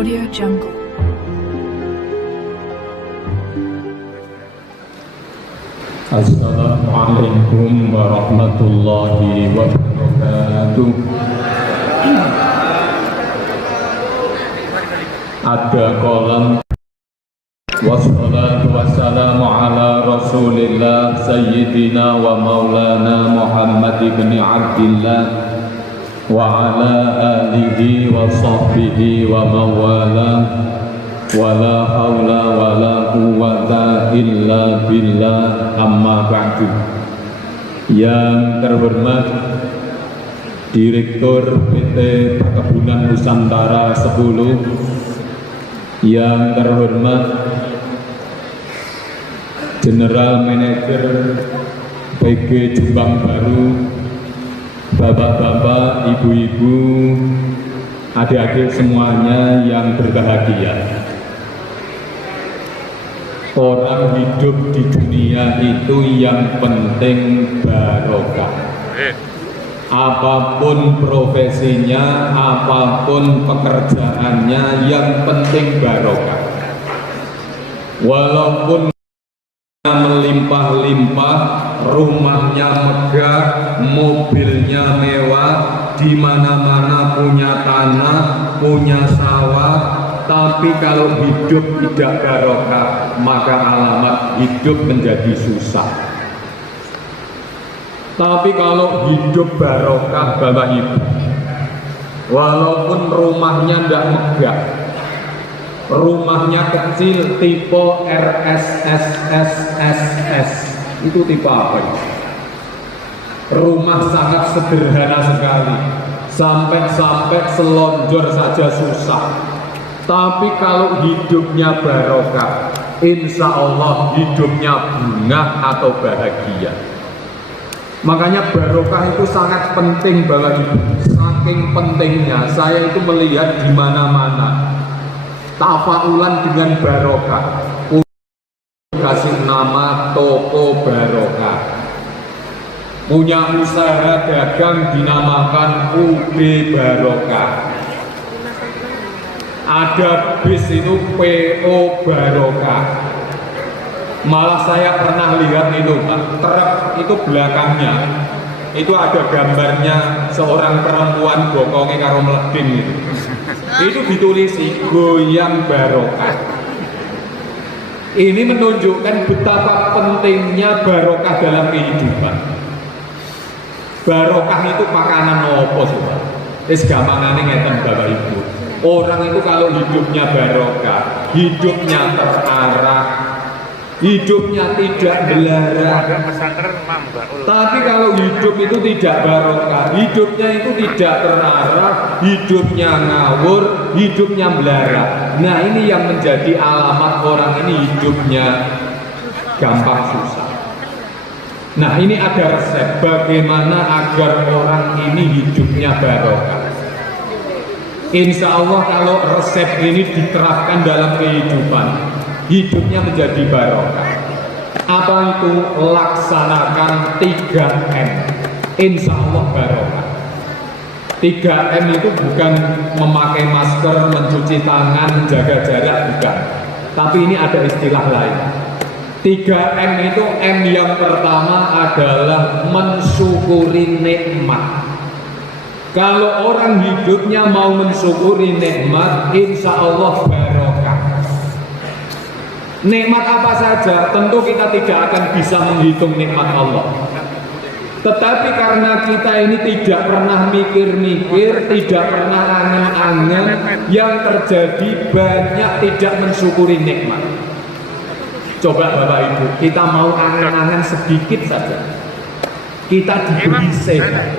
Audio Jungle. Assalamualaikum warahmatullahi wabarakatuh. Ada kolam. Wassalatu wassalamu ala rasulillah sayyidina wa maulana Muhammad ibn Abdillah wa ala alihi wa sahbihi wa mawala wa la hawla wa la quwwata illa billah, amma ba'du. Yang terhormat Direktur PT Perkebunan Nusantara 10, yang terhormat General Manager PG Jombang Baru, bapak-bapak, ibu-ibu, adik-adik semuanya yang berbahagia. Orang hidup di dunia itu yang penting barokah. Apapun profesinya, apapun pekerjaannya, yang penting barokah. Walaupun melimpah-limpah, rumahnya megah, mobilnya mewah, di mana-mana punya tanah, punya sawah, tapi kalau hidup tidak barokah, maka alamat hidup menjadi susah. Tapi kalau hidup barokah, Bapak Ibu, walaupun rumahnya tidak megah, rumahnya kecil, tipe RSSSSS, itu tipe apa ya? Rumah sangat sederhana sekali, sampai selonjor saja susah. Tapi kalau hidupnya barokah, insya Allah hidupnya bunga atau bahagia. Makanya barokah itu sangat penting, Bapak Ibu. Saking pentingnya, saya itu melihat di mana-mana tafaulan dengan barokah. Kasih nama toko barokah. Punya usaha dagang dinamakan UB Barokah. Ada bis itu PO Barokah. Malah saya pernah lihat itu, truk itu belakangnya itu ada gambarnya seorang perempuan bokongnya karo meleding itu. Itu ditulisi goyang barokah. Ini menunjukkan betapa pentingnya barokah dalam kehidupan. Barokah itu makanan opo sih? Wis gampangane ngeten Bapak Ibu. Orang itu kalau hidupnya barokah, hidupnya terarah, hidupnya tidak belara. Tapi kalau hidup itu tidak barokah, hidupnya itu tidak terarah, hidupnya ngawur, hidupnya belara. Nah, ini yang menjadi alamat orang ini hidupnya gampang susah. Nah, ini ada resep bagaimana agar orang ini hidupnya barokah. Insya Allah kalau resep ini diterapkan dalam kehidupan, hidupnya menjadi barokah. Apa itu? Laksanakan 3M. Insya Allah barokah. 3M itu bukan memakai masker, mencuci tangan, menjaga jarak, bukan. Tapi ini ada istilah lain. 3M itu, M yang pertama adalah mensyukuri nikmat. Kalau orang hidupnya mau mensyukuri nikmat, insya Allah barokah. Nikmat apa saja, tentu kita tidak akan bisa menghitung nikmat Allah. Tetapi karena kita ini tidak pernah mikir-mikir, tidak pernah angan-angan, yang terjadi banyak tidak mensyukuri nikmat. Coba Bapak Ibu, kita mau angan-angan sedikit saja, kita diberi sehat,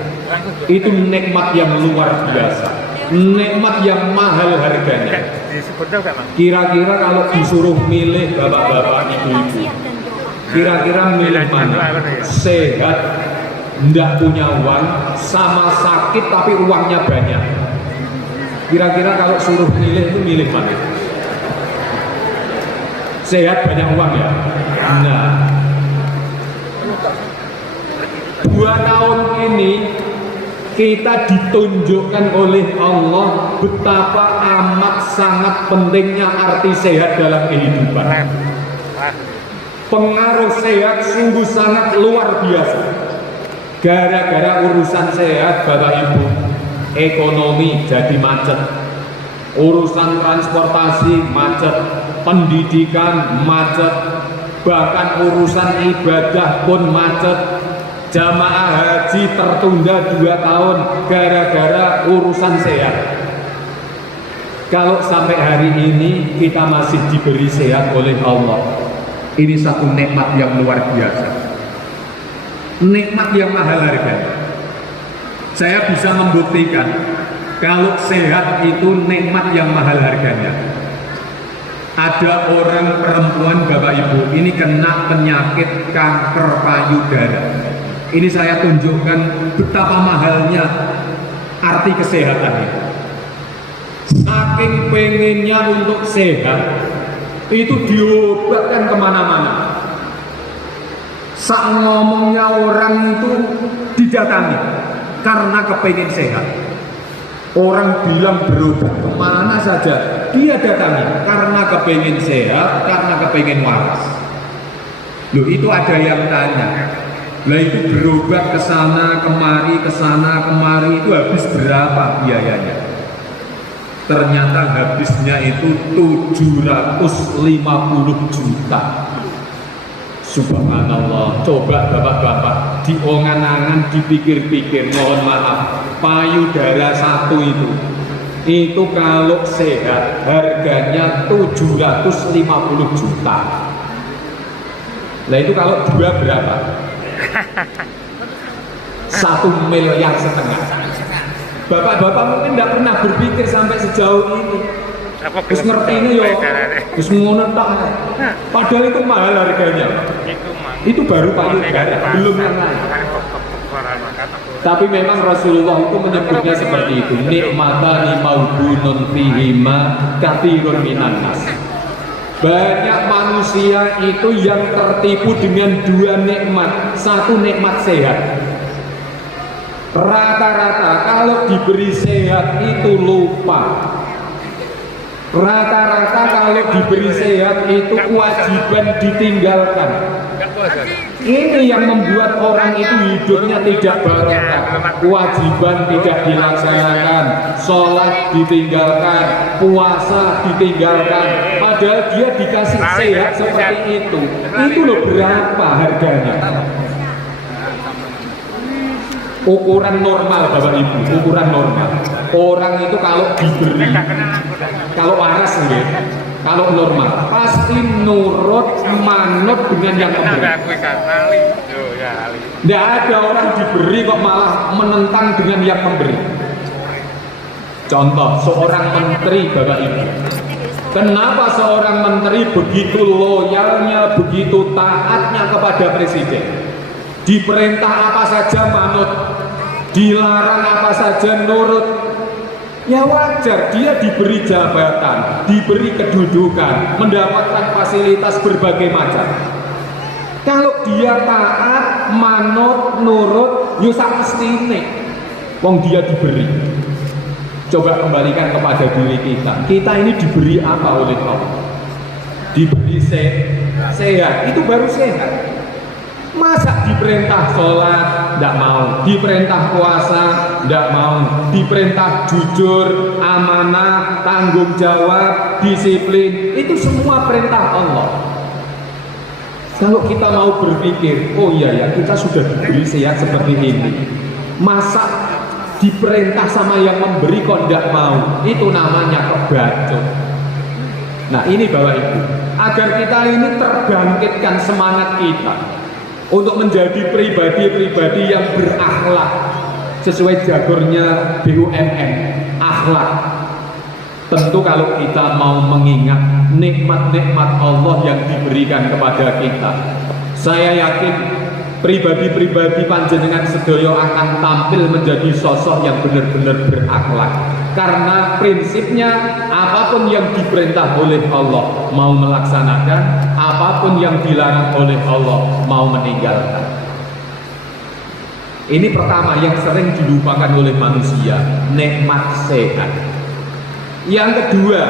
itu nikmat yang luar biasa, nikmat yang mahal harganya. Kira-kira kalau disuruh milih bapak-bapak, ibu-ibu, kira-kira milih mana? Sehat, tidak punya uang, sama sakit tapi uangnya banyak. Kira-kira kalau suruh milih itu milih mana? Sehat banyak uang ya. Nah, 2 tahun ini kita ditunjukkan oleh Allah betapa amat sangat pentingnya arti sehat dalam kehidupan. Pengaruh sehat sungguh sangat luar biasa. Gara-gara urusan sehat, Bapak Ibu, ekonomi jadi macet, urusan transportasi macet, pendidikan macet, bahkan urusan ibadah pun macet. Jamaah haji tertunda 2 tahun gara-gara urusan sehat. Kalau sampai hari ini kita masih diberi sehat oleh Allah, ini satu nikmat yang luar biasa, nikmat yang mahal harganya. Saya bisa membuktikan kalau sehat itu nikmat yang mahal harganya. Ada orang perempuan, Bapak Ibu, ini kena penyakit kanker payudara. Ini saya tunjukkan betapa mahalnya arti kesehatan itu. Saking pengennya untuk sehat, itu diobatkan kemana-mana. Saat ngomongnya orang itu didatangi karena kepengen sehat. Orang bilang berobat kemana saja, dia datangi karena kepengen sehat, karena kepengen waras. Loh, itu ada yang tanya, lah itu berobat ke sana kemari itu habis berapa biayanya? Ternyata habisnya itu 750 juta. Subhanallah. Coba bapak-bapak diongan-angan, dipikir-pikir, mohon maaf, payudara satu itu kalau sehat harganya 750 juta. Nah itu kalau 2 berapa? 1,5 miliar. Bapak-bapak mungkin tidak pernah berpikir sampai sejauh ini. Terus ngerti ini yo, terus ngono tok. Padahal itu mahal harganya. Itu baru payudara, belum yang lain. Tapi memang Rasulullah itu menyebutnya seperti itu. Nikmatani maudunun fihima katsirun minan nas. Banyak manusia itu yang tertipu dengan 2 nikmat. Satu nikmat sehat. Rata-rata kalau diberi sehat itu lupa. Rata-rata kalau diberi sehat itu kewajiban ditinggalkan. Ini yang membuat orang itu hidupnya tidak barokah. Kewajiban tidak dilaksanakan, sholat ditinggalkan, puasa ditinggalkan. Padahal dia dikasih sehat seperti itu. Itu loh berapa harganya? Ukuran normal, Bapak Ibu, ukuran normal. Orang itu kalau diberi, kalau waras ya, kalau normal pasti nurut manut dengan yang memberi. Tidak ada orang diberi kok malah menentang dengan yang memberi. Contoh, seorang menteri, Bapak Ibu, kenapa seorang menteri begitu loyalnya, begitu taatnya kepada presiden? Diperintah apa saja manut, dilarang apa saja nurut. Ya wajar, dia diberi jabatan, diberi kedudukan, mendapatkan fasilitas berbagai macam. Kalau dia taat, manut, nurut, ya mestine wong dia diberi. Coba kembalikan kepada diri kita. Kita ini diberi apa oleh Allah? Diberi sehat, itu baru sehat. Masa diperintah sholat, tidak mau, diperintah puasa, tidak mau, diperintah jujur, amanah, tanggung jawab, disiplin, itu semua perintah Allah. Kalau kita mau berpikir, oh iya ya, kita sudah diberi sehat seperti ini, masa diperintah sama yang memberi kok tidak mau, itu namanya kebacut. Nah ini Bapak Ibu, agar kita ini terbangkitkan semangat kita untuk menjadi pribadi-pribadi yang berakhlak sesuai jagornya BUMN, akhlak. Tentu kalau kita mau mengingat nikmat-nikmat Allah yang diberikan kepada kita, saya yakin pribadi-pribadi panjenengan sedaya akan tampil menjadi sosok yang benar-benar berakhlak. Karena prinsipnya apapun yang diperintah oleh Allah mau melaksanakan, apapun yang dilarang oleh Allah mau meninggalkan. Ini pertama yang sering dilupakan oleh manusia, nikmat sehat. Yang kedua,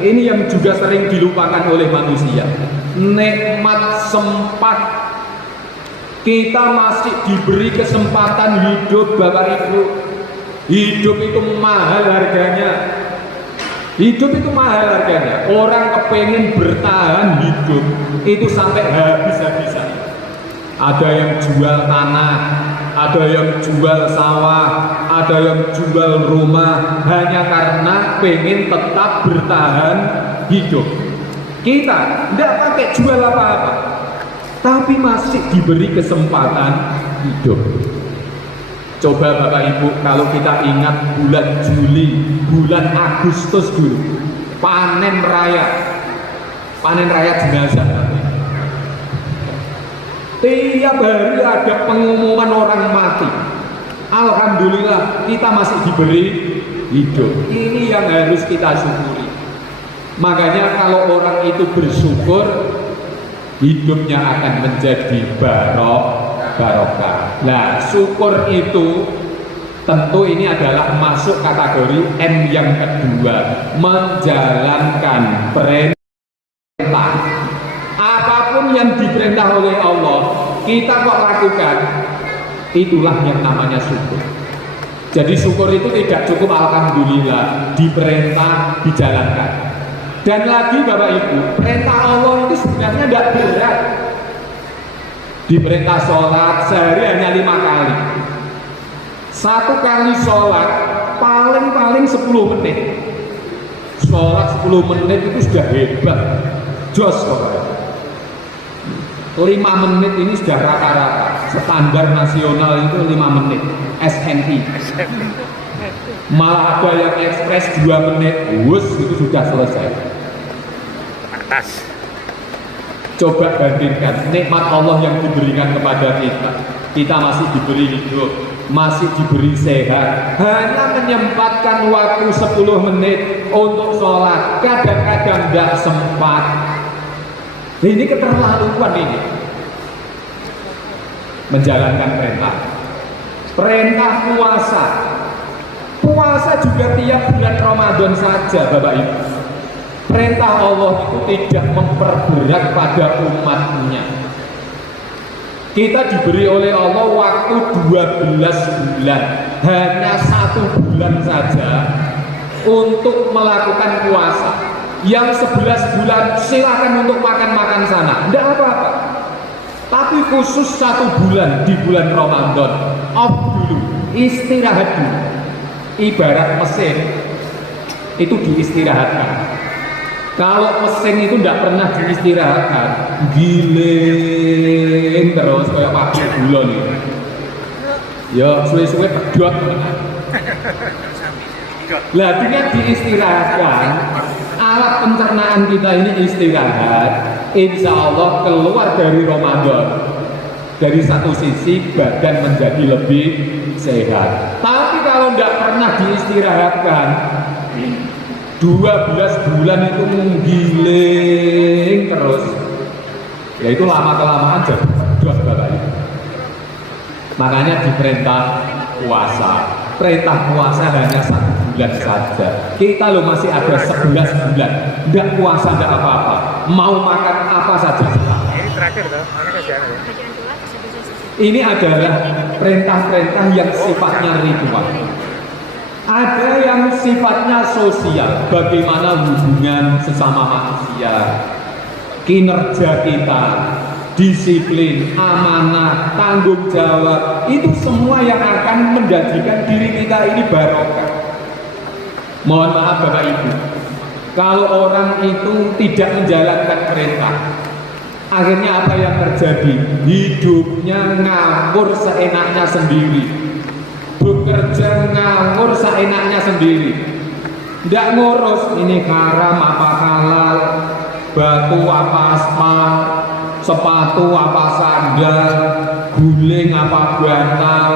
ini yang juga sering dilupakan oleh manusia, nikmat sempat. Kita masih diberi kesempatan hidup, Bapak Ibu. Hidup itu mahal harganya. Hidup itu mahal harganya. Orang kepengen bertahan hidup itu sampai habis-habisan. Ada yang jual tanah, ada yang jual sawah, ada yang jual rumah, hanya karena pengen tetap bertahan hidup. Kita tidak pakai jual apa-apa, tapi masih diberi kesempatan hidup. Coba Bapak Ibu, kalau kita ingat bulan Juli, bulan Agustus dulu, panen raya jenazah. Tiap hari ada pengumuman orang mati. Alhamdulillah kita masih diberi hidup. Ini yang harus kita syukuri. Makanya kalau orang itu bersyukur, hidupnya akan menjadi barokah. Nah, syukur itu tentu ini adalah masuk kategori M yang kedua, menjalankan perintah. Apapun yang diperintah oleh Allah, kita kok lakukan, itulah yang namanya syukur. Jadi syukur itu tidak cukup alhamdulillah, diperintah, dijalankan. Dan lagi Bapak Ibu, perintah Allah itu sebenarnya tidak berat. Diperintah sholat sehari hanya 5 kali. 1 kali sholat paling 10 menit. Sholat 10 menit itu sudah hebat. Jos Bapak. 5 menit ini sudah rata-rata. Standar nasional itu 5 menit. SNI. Malah ada yang ekspres 2 menit. Itu sudah selesai. Atas. Coba bandingkan nikmat Allah yang diberikan kepada kita. Kita masih diberi hidup, masih diberi sehat, hanya menyempatkan waktu 10 menit untuk sholat, kadang-kadang tidak sempat. Ini keterlaluan ini. Menjalankan perintah puasa juga tiap bulan Ramadan saja Bapak Ibu. Perintah Allah itu tidak memperberat pada umatnya. Kita diberi oleh Allah waktu 12 bulan, hanya 1 bulan saja untuk melakukan puasa. Yang 11 bulan silakan untuk makan sana, tidak apa-apa. Tapi khusus 1 bulan di bulan Ramadan, off dulu, istirahat dulu. Ibarat mesin itu diistirahatkan. Kalau mesin itu tidak pernah diistirahatkan, giling terus kayak pabrik gula nih. Ya suwe-suwe pedot. Lah dengan diistirahatkan, alat pencernaan kita ini istirahat, insya Allah keluar dari Ramadan. Dari satu sisi badan menjadi lebih sehat. Tapi kalau tidak pernah diistirahatkan, 12 bulan itu menggiling terus, ya itu lama-kelamaan jadi pedot Bapak Ibu. Makanya diperintah puasa. Perintah puasa hanya 1 bulan saja. Kita loh masih ada 11 bulan, tidak puasa tidak apa-apa, mau makan apa saja. Ini terakhir toh, ini adalah perintah-perintah yang sifatnya ritual. Ada yang sifatnya sosial, bagaimana hubungan sesama manusia, kinerja kita, disiplin, amanah, tanggung jawab, itu semua yang akan menjadikan diri kita ini barokah. Mohon maaf Bapak Ibu, kalau orang itu tidak menjalankan perintah, akhirnya apa yang terjadi? Hidupnya ngawur seenaknya sendiri, bekerja ngawur seenaknya sendiri, tidak ngurus ini haram apa halal, batu apa aspal, sepatu apa sandal, guling apa bantal,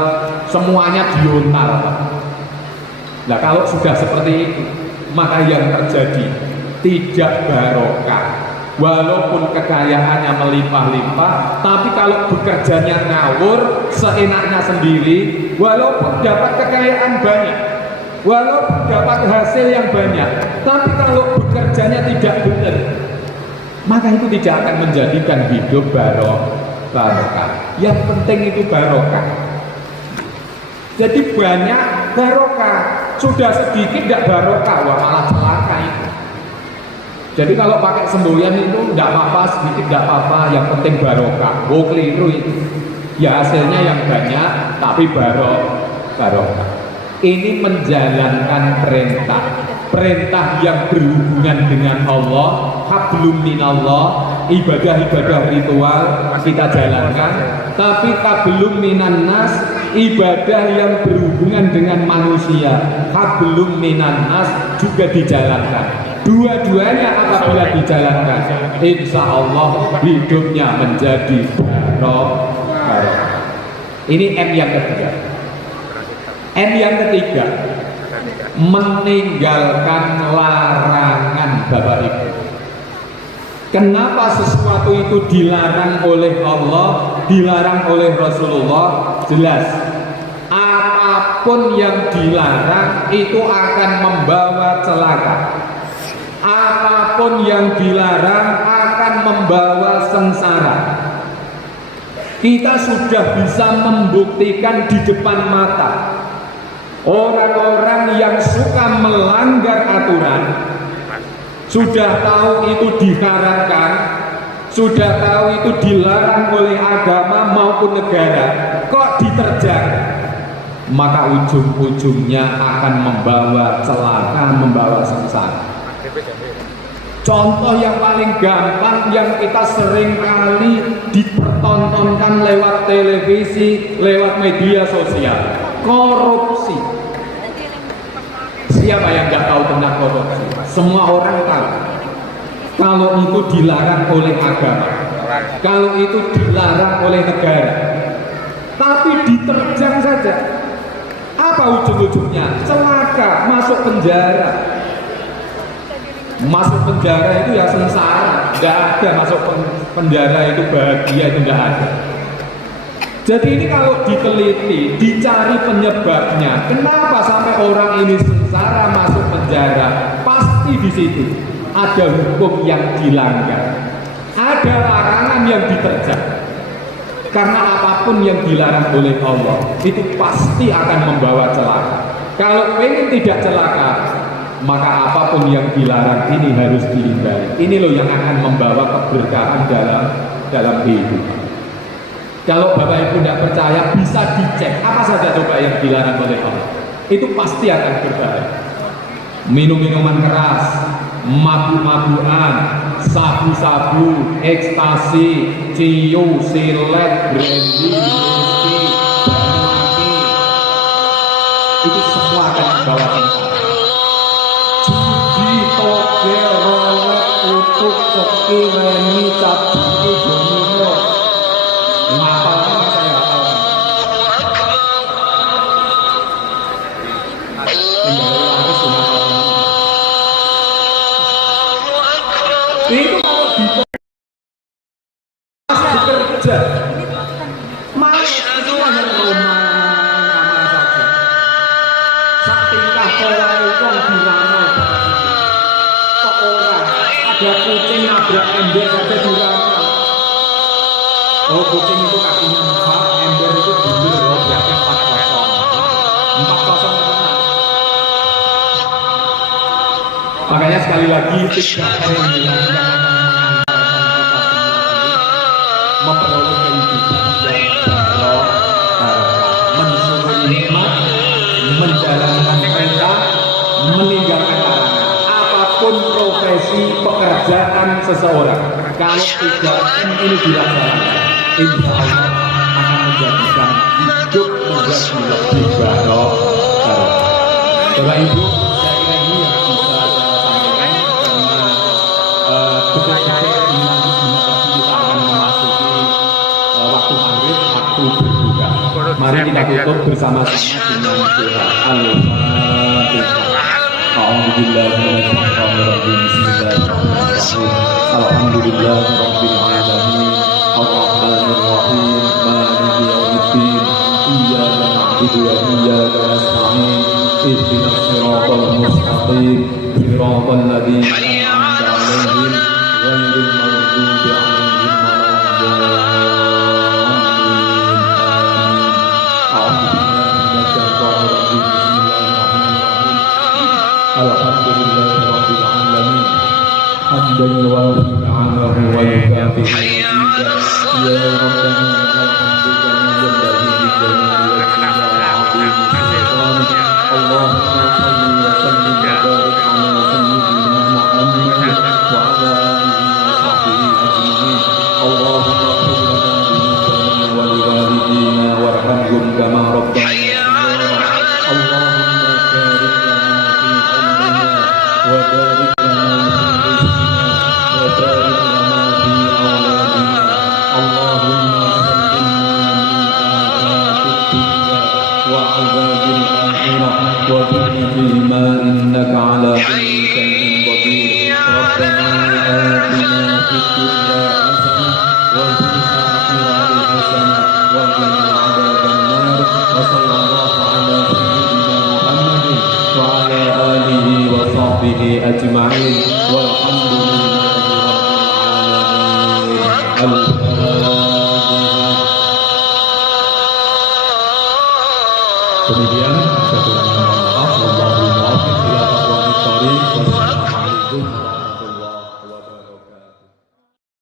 semuanya diontal. Nah kalau sudah seperti itu, maka yang terjadi tidak barokah. Walaupun kekayaannya melimpah-limpah, tapi kalau bekerjanya ngawur seenaknya sendiri, walaupun dapat kekayaan banyak, walaupun dapat hasil yang banyak, tapi kalau bekerjanya tidak benar, maka itu tidak akan menjadikan hidup barokah. Yang penting itu barokah. Jadi banyak barokah, sudah sedikit tidak barokah, wah malah celaka itu. Jadi kalau pakai semboyan itu tidak apa-apa, sedikit tidak apa-apa, yang penting barokah. Oh keliru itu. Ya hasilnya yang banyak, tapi barokah. Ini menjalankan perintah yang berhubungan dengan Allah, hablum minallah, ibadah-ibadah ritual kita jalankan, tapi hablum minan nas, ibadah yang berhubungan dengan manusia, hablum minan nas juga dijalankan. Dua-duanya apabila dijalankan, insya Allah hidupnya menjadi barokah. Ini M yang ketiga. M yang ketiga, meninggalkan larangan Bapak Ibu. Kenapa sesuatu itu dilarang oleh Allah, dilarang oleh Rasulullah? Jelas, apapun yang dilarang itu akan membawa celaka. Apapun yang dilarang akan membawa sengsara. Kita sudah bisa membuktikan di depan mata orang-orang yang suka melanggar aturan, sudah tahu itu diharamkan, sudah tahu itu dilarang oleh agama maupun negara, kok diterjang, maka ujung-ujungnya akan membawa celaka, membawa sengsara. Contoh yang paling gampang yang kita sering kali dipertontonkan lewat televisi, lewat media sosial, korupsi. Siapa yang nggak tahu tentang korupsi? Semua orang tahu. Kalau itu dilarang oleh agama, kalau itu dilarang oleh negara, tapi diterjang saja, apa ujung-ujungnya? Celaka, masuk penjara. Masuk penjara itu ya sengsara, tidak ada masuk penjara itu bahagia, itu tidak ada. Jadi ini kalau diteliti, dicari penyebabnya, kenapa sampai orang ini sengsara masuk penjara, pasti di situ ada hukum yang dilanggar, ada larangan yang diterjang. Karena apapun yang dilarang oleh Allah itu pasti akan membawa celaka. Kalau ingin tidak celaka, maka apapun yang dilarang ini harus dihindari. Ini loh yang akan membawa keberkahan dalam hidup. Kalau Bapak Ibu tidak percaya, bisa dicek apa saja coba yang dilarang oleh Allah. Itu pasti akan berbahaya. Minum-minuman keras, mabuk-mabukan, sabu-sabu, ekstasi, ciu, silet, brandy, whisky, maki, itu semua akan membawa sengsara. Toge, rolet, utuk, ceki, remi, cabuki, domino. Ngapalnya saya nggak tahu. Itu kalau bekerja, mas itu hanya rumah saja. Sak tingkah pola itu dirana. Ada kucing nabrak ember saja diramal. Oh kucing itu kakinya 4, ember itu dulu loh, berarti 4-0. 4-0 menang. Makanya sekali lagi tidak ada yang bilang yang akan mengantarkan kita semua memperoleh kehidupan yang mensyukuri nikmat, menjalankan perintah, meninggalkan larangan. Apapun profesi pekerjaan seseorang, kalau 3M ini dilaksanakan, insya Allah akan menjadikan hidup menjadi lebih barokah. Bapak Ibu, saya kira ini yang bisa saya sampaikan karena detik-detik ini nanti sebentar lagi kita akan memasuki waktu maghrib, waktu berbuka. Mari kita tutup bersama-sama dengan doa Al-Fatihah. A'udzubillahiminasyaitonirrajim. Bismillahirrahmanirrahim. Alhamdulillahirabbil alamin. Arrahmanirrahim. Maliki yaumiddin. Iyyaka na'budu wa iyyaka nasta'in. Ihdinas siratal ladzina an'amta 'alaihim ghairil maghdubi 'alaihim waladdallin. Hamdan yuwafi ni'amahu wa yukafi mazidah. Ya Rabbana lakal hamdu kama yanbaghi li jalali wajhika wa 'azimi sultanik. Allahumma salli wa sallim wa barik ala sayyidina Muhammad wa ala alihi wa sahbihi ajma'in. Allahumma ighfir lana dhunubana wa li walidina warhamhum kama rabbayana shaghira. Allahumma barik lana fi ilmina wa barik lana fi rizqina wa barik lana fi awladina. Allahumma sallimna min afatid dunya wa 'adzabil akhirah wa bihima innaka 'ala kulli shay'in qadir. Rabbana atina fid dunya hasanah wa fil akhirati hasanah wa qina 'adzaban nar. Wa sallallahu ala sayyidina Muhammadin wa ala alihi wa sahbihi ajma'in. Walhamdulillahi rabbil alamin. Demikian, saya kurang mohon maaf. Wassalamualaikum warahmatullahi wabarakatuh.